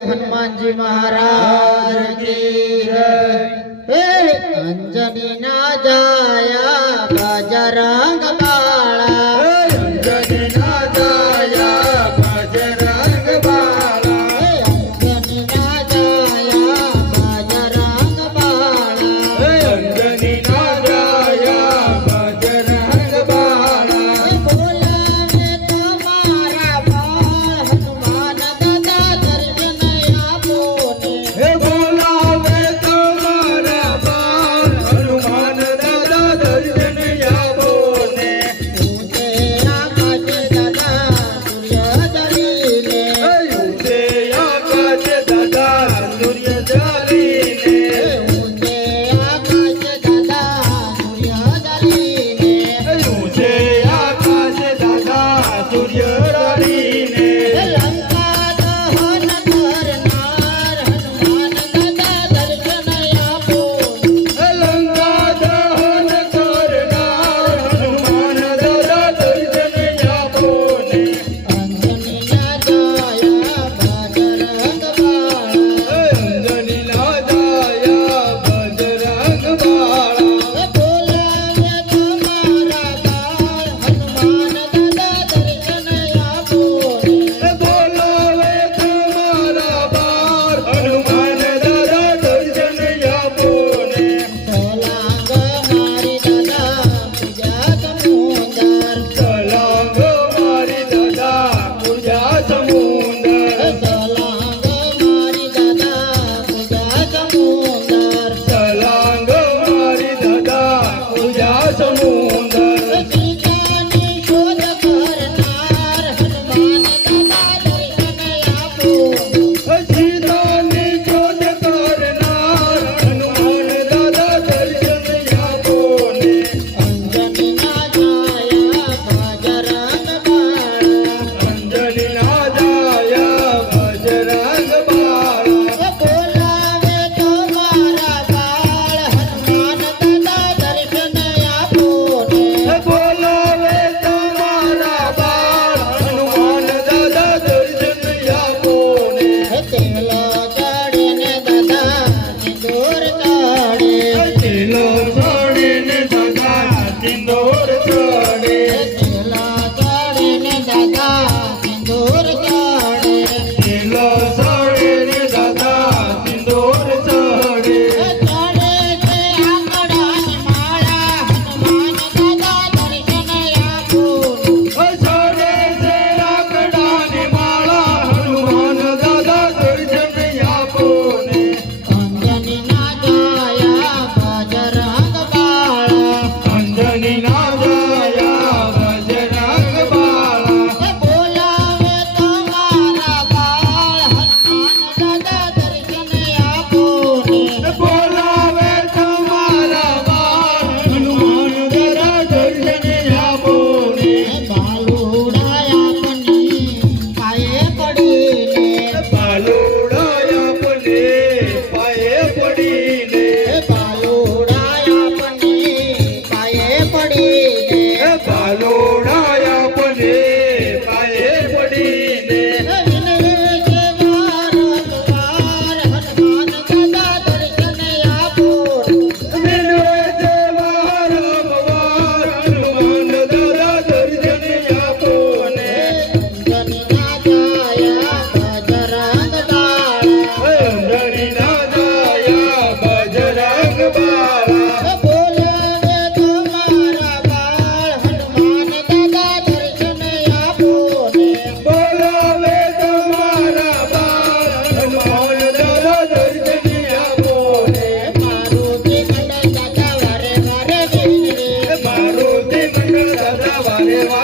हनुमान जी महाराज की अंजनी ना जा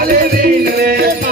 रे